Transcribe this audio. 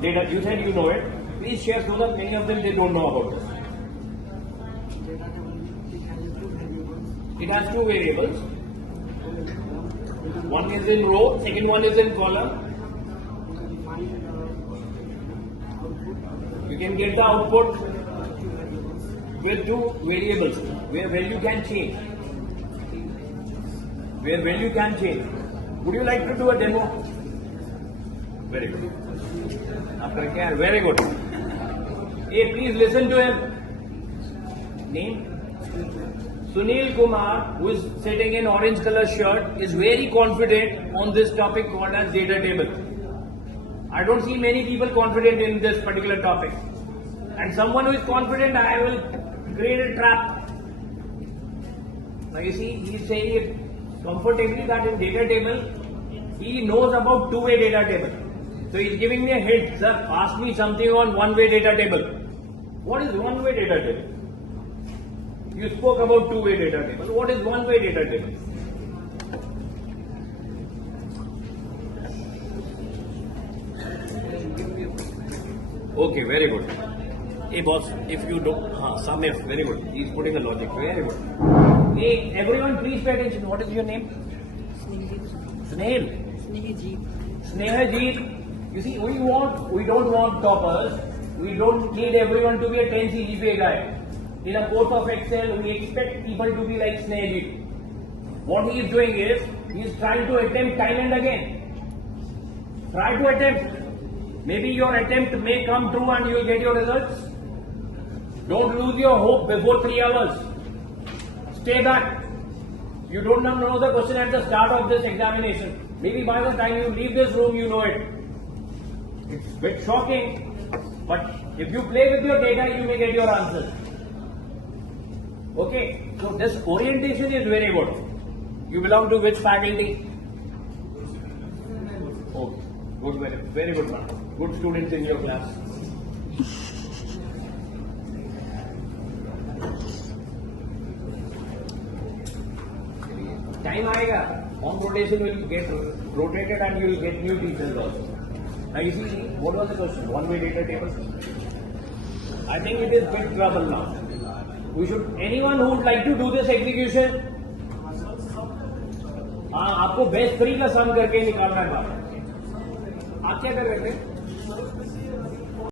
data, you said you know it. Please share so that many of them they don't know about this. It has two variables. One is in row, second one is in column. You can get the output with two variables where value can change. Where value can change. Would you like to do a demo? Very good. Very good. Hey, please listen to him. Name? Sunil Kumar, who is sitting in orange color shirt, is very confident on this topic called as data table. I don't see many people confident in this particular topic. And someone who is confident, I will create a trap. Now you see, he is saying it comfortably that in data table, he knows about two-way data table. So he is giving me a hint, sir, ask me something on one-way data table. What is one-way data table? You spoke about two-way data table. What is one-way data table? Okay, very good. Hey boss, if you don't, some if, very good. He's putting the logic, very good. Hey, everyone please pay attention. What is your name? Snail. Snehajeet. You see, we don't want toppers. We don't need everyone to be a 10 CGPA guy. In a course of Excel, we expect people to be like Snehajeet. What he is doing is, he is trying to attempt time and again. Try to attempt. Maybe your attempt may come true and you will get your results. Don't lose your hope before 3 hours. Stay back. You don't know the question at the start of this examination. Maybe by the time you leave this room, you know it. It's a bit shocking, but if you play with your data, you may get your answers. Okay, so this orientation is very good. You belong to which faculty? Okay, good, very good man. Good students in your class. Time aega, on rotation will get rotated and you will get new teachers also. Now you see, what was the question? One-way data table? I think it is big trouble now. We should, anyone who would like to do this execution, आपको best 3 का सम करके निकालना है। आप क्या कर रहे थे?